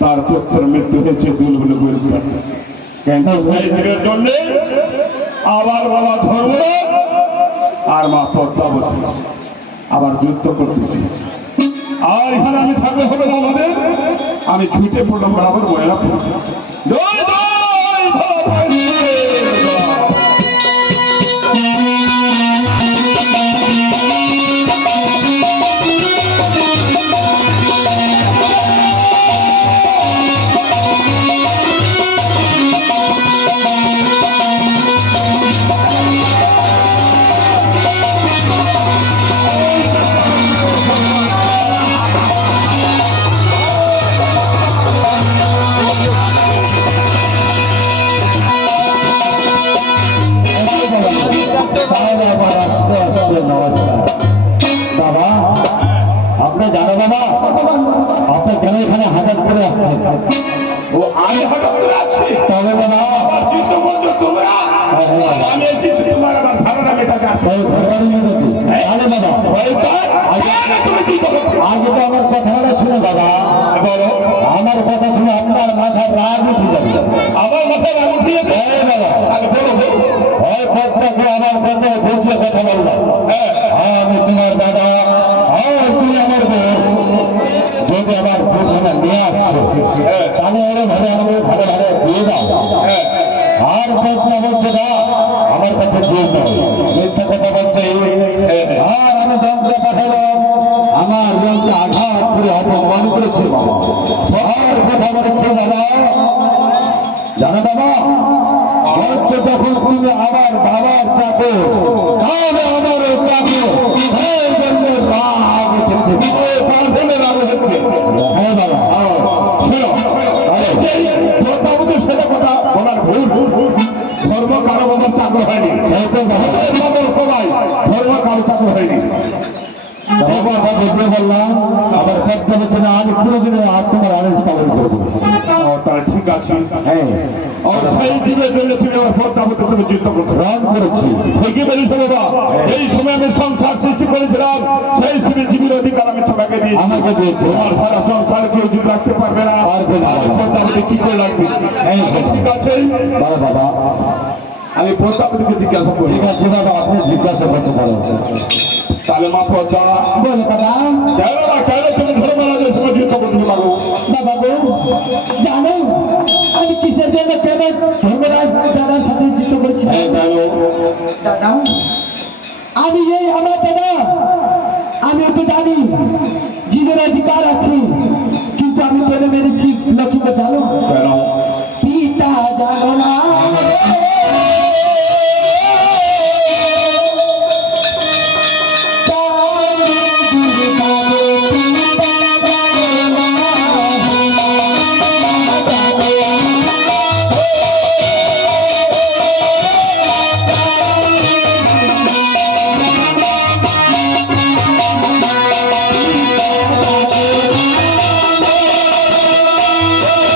তার পুত্রের মৃত্যু হয়েছে বুলবুল বলতে কিন্তু সেই দিনের জন্য আবার বাবা ধর্ম আর মা পদ্মাবতী আবার যুদ্ধ করতেছি। আর এখানে আমি থাকলে হবে না আমাদের, আমি ছুটে পড়লাম বরাবর মহিলা আমার কথা শুনে আপনার মাথায় রাগ উঠে যাবে। আমার মাথায় রাগ উঠে যাবে আমার কথা বুঝলে কথা বললাম। আমি তোমার দাদা, তুমি আমার যদি আমার জীবনে নিয়ে আসছো তাহলে ওরা ভাবে আমাকে ভালো ভালো দিয়ে দাও। আর কথা বলছে না আমার কাছে যে মিথ্যা কথা বলছে। আর আমি যন্ত্র পাঠালাম আমার যন্ত্রে আঘাত করে অপমান করেছে বাবা। আর কথা বলেছে বাবা, জানো বাবা হচ্ছে যখন তুমি আমার বাবার চাপে তাহলে আমারও চাপে এই জন্য রাগ উঠেছে। রাগ হচ্ছে হ্যাঁ বাবা শোনো সেটা কথা বলার ভুল। ধর্ম কারো বাবার চাকর হয়নি, সবাই ধর্ম কারো চাকর হয়নি। বুঝে বললাম আবার কথা হচ্ছে না আমি কোনোদিনে তোমার আদেশ পালন করবো। তাহলে ঠিক আছে, হ্যাঁ সেই জীবের জন্য তুমি আমার পদ্মাবতী তুমি যুদ্ধ করতে রান করেছি। ঠিকই বলেছো বাবা, এই সময় আমি সংসার সৃষ্টি করেছিলাম সেই সময় জীবের অধিকার আমি তোমাকে দিয়েছি, আমাকে দিয়েছি। আমার সারা সংসার কেউ জীব রাখতে পারবে না, পদ্মাবতী কি করে রাখবে? ঠিক আছে বাবা, আমি পদ্মাবতীকে জিজ্ঞাসা করি। ঠিক আছে বাবা, আপনি জিজ্ঞাসা করতে পারেন। তাহলে মা পদ্মা বলো দাদা, কেন তুমি ধর্মরাজের সঙ্গে যুদ্ধ করতে পারো? বাবা গো জানো আমি কিসের জন্য কেন ধর্মরাজ দাদার সাথে যুদ্ধ করেছি? দাদা আমি এই আমার দাদা আমি তো জানি জীবের অধিকার আছে, কিন্তু আমি কেন মেরেছি লক্ষ্মীকে জানো? পিতা জানো না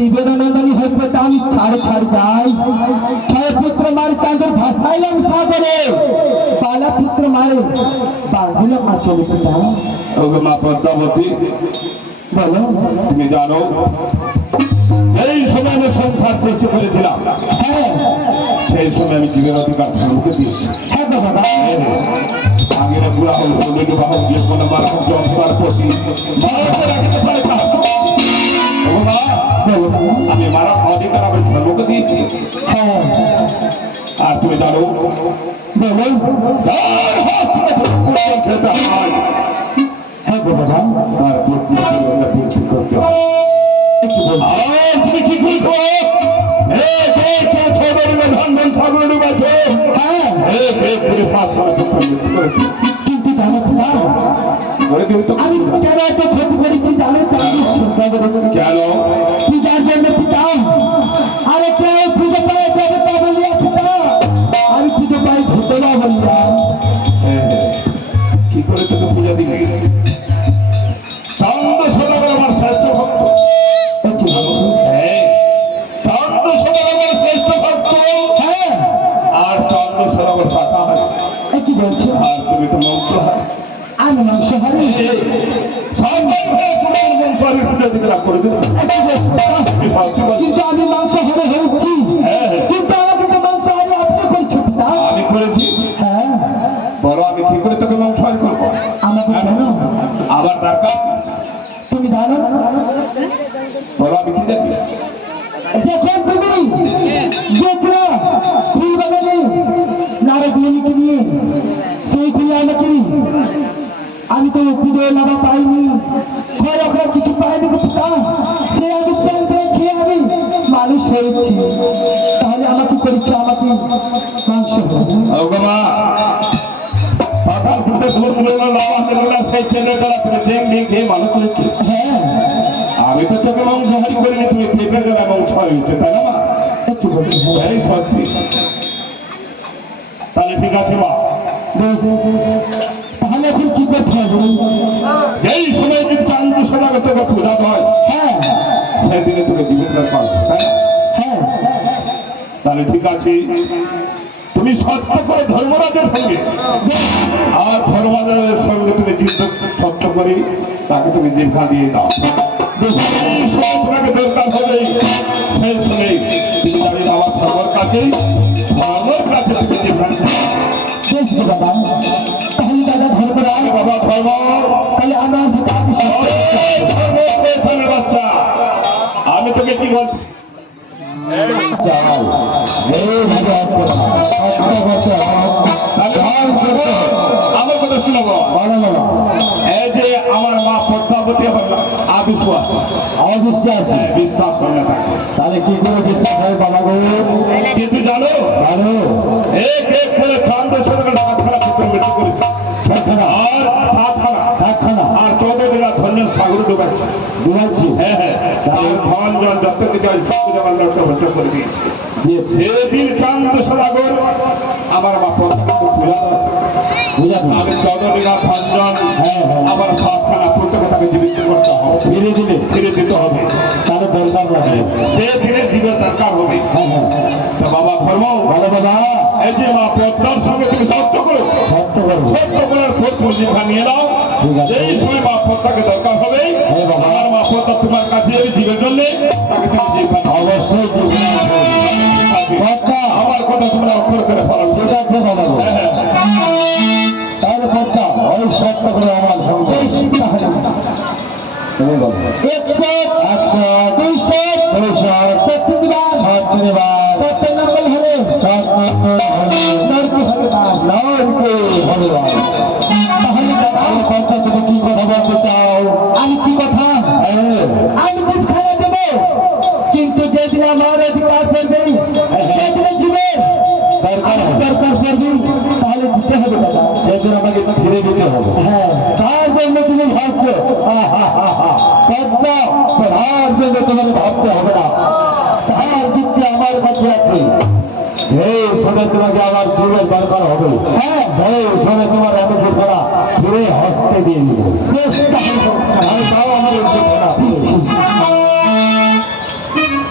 যদি বেদনন্দনী হইতে আমি ছাড় ছাড় যাই, ছয় পুত্র মারি চাঁদের ভাসাইলাম সাগরে, পালা পুত্র মারে বাঁধিলাম আচলে পিতা। ওগো মা পদ্মাবতী, বলো। তুমি জানো এই সময় আমি সংসার সৃষ্টি করেছিলাম, হ্যাঁ সেই সময় আমি জীবের অধিকার ধর্মকে দিয়েছি। হ্যাঁ তো বাবা, আগের বুড়া হোক, ছোটো হোক, যে কোনো মার হোক, জনতার প্রতি মানুষের রাখতে পারে না। ওগো মা, বলো। আমি মারার অধিকার আমি ধর্মকে দিয়েছি। হ্যাঁ আর তুমি জানো বলো। যার হাত থেকে পূর্ণ খেতে হয়, হ্যাঁ গো বাবা, তার পূর্ণ ঠিক করতে হয়। কি বলছো? আর তুমি কি করছো? ধান ছাগল ডুবাছো, হ্যাঁ কিন্তু জানো পিতা, আমি কেন এত ক্ষতি করেছি জানো? কেন? পূজার জন্য পিতা, আরে কেউ পুজো পায় দেবতা বলিয়া পিতা, আমি পুজো পাই ঘটনা বলিয়া। কি করে তোকে পূজা দিবি? চন্দ্র সদাগর আমার শ্রেষ্ঠ ভক্ত। কি বলছো? চন্দ্র সদাগর আমার শ্রেষ্ঠ ভক্ত। হ্যাঁ আর চন্দ্র সদাগর শাখা হয়, কি বলছো? আর তুমি তো মন্ত্র হয়। আমি মাংসাহারি। কিন্তু আমি মাংসাহারি হয়েছি, কিন্তু আমাকে তো মাংসাহারি আপনি করছো পিতা। আমি করেছি, হ্যাঁ বলো আমি কি করে তোকে মন্ত্র করবো? আমাকে জানো, আবার দরকার, তুমি জানো বলো আমি কি দেখি? যখন তুমি গিয়েছিল ফুল বাগানে নারদ মুনিকে নিয়ে, সেই ফুলে আমাকে, আমি তো পুজো লাভা পাইনি, ঘর ওখানে কিছু পাইনি গো পিতা, সে আমি চান খেয়ে আমি মানুষ হয়েছি, তাহলে আমাকে করেছো আমাকে মাংস। ওগো মা, পাতাল ফুটে ভোর মিলল, লাভা মিলল, সেই ছেলেটা তুমি চেন নিয়ে খেয়ে মানুষ হয়েছে। হ্যাঁ আমি তো তোকে মাংসাহারি করিনি, তুমি খেপে গেলে মাংস হয়েছে, তাই না? একটু বলছি। এই সত্যি। তাহলে ঠিক আছে মা, বেশ, তাহলে এখন কি করতে হবে? যেই সময় যদি চান্দ্র সদাগর তোকে পূজা হয়, হ্যাঁ সেদিনে তোকে জীবনদান পাবে, তাই না? হ্যাঁ তাহলে ঠিক আছে, তুমি সত্য করে ধর্মরাজের সঙ্গে, আর ধর্মরাজের সঙ্গে তুমি যুদ্ধ সত্য করে তাকে তুমি দীর্ঘা দিয়ে দাও। এই সময় তোমাকে দরকার হবে, সেই সময় তুমি যাবে বাবা ধর্মর কাছে, ধর্মের কাছে তুমি দীর্ঘা চাও। বেশ গো বাবা, তাহলে দাদা ধর্মরাজ, বাবা ধর্ম, তাহলে আমার সাথে আপনি ধর্মের বাচ্চা, আমি তোকে কি বলছি? চাও এইভাবে আমার কথা শুনবো। এই যে আমার মা পদ্মাবতী আবিশ্বাস, অবিশ্বাস, বিশ্বাস করে না থাকে, তাহলে কি করে বিশ্বাস হয় বাবা গো? কিন্তু জানো জানো এক এক করে চন্দ্র সদাগর 7খানা পুত্র মৃত্যু করেছে, আর 7খানা আর 14 দিন ধন্যের সাগর ডুবাচ্ছে। বুঝাচ্ছি হ্যাঁ হ্যাঁ, আর ধন জন যত দিকে সব যেমন হত্যা করে দিয়েছে। সেদিন চন্দ্র সদাগর আমার মা পদ্মাবতী পূজা বুঝাবো আমি 14 দিন ধনজন হ্যাঁ হ্যাঁ আবার 7খানা পুত্রকে তাকে জীবিত করতে হবে, ফিরে দিতে হবে, তাহলে দরকার লাগে। সে দিনে জীবের দরকার হবে। হ্যাঁ হ্যাঁ তো বাবা ধর্ম, বলো বাবা, এই যে মা পদ্মার সঙ্গে তুমি সত্য করো, সত্য করবো। সত্য করার পর তুমি দীর্ঘা নিয়ে নাও। ঠিক আছে। যেই সময় মা পদ্মাকে দরকার হবে, হ্যাঁ বাবা। আমার মা পদ্মা তোমার কাছে যাবে জীবের জন্য, তাকে তুমি দীর্ঘা দাও। অবশ্যই জীবন পদ্মা, আমার কথা তোমরা অক্ষর করে ফলো ঠিক আছে বাবা গো। হ্যাঁ হ্যাঁ তাহলে পদ্মা ওই সত্য করে আমার সঙ্গে তাহলে তুমি বলো 100 200 সত্যিবার সত্য নম্বর হলে নরকি হবে বাস, নরকি হবে বাস। তাহলে দাদা পদ্মা তুমি কি কথা বলতে চাও? আমি কি কথা? আমি দুধ খাইয়ে দেবো, কিন্তু যেদিন আমার অধিকার পড়বে, যেদিন জীবের দরকার পড়বে, তাহলে দিতে হবে দাদা, সেদিন আমাকে ফিরে দিতে হবে। হ্যাঁ, তার জন্য তুমি ভাবছো পদ্মা, তার জন্য তোমাকে ভাবতে হবে না, তার যুক্তি আমার কাছে আছে। এই সময় তোমাকে আমার জীবের দরকার হবে, হ্যাঁ সেই সময় তোমার অভিযোগ করা ফিরে হস্তে দিয়ে দিব। বেশ, তাহলে তাও আমার উচিত না।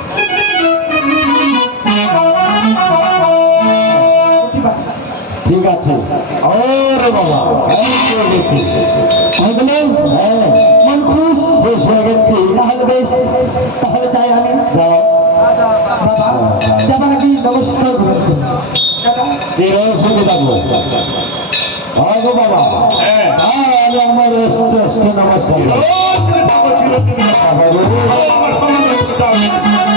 গেছি। হয়ে গেল? হ্যাঁ, মন খুশ? বেশ হয়ে গেছি। তাহলে বেশ, তাহলে যাই আমি। যাও। বাবা যাবা নাকি? নমস্কার করুন দাদা। কি রহস্যকে যাবো? হ্যাঁ গো বাবা। হ্যাঁ। আমি আমার নমস্কার। চিরদিন থাকো, চিরদিন থাকো। বাবা গো। আমার সঙ্গে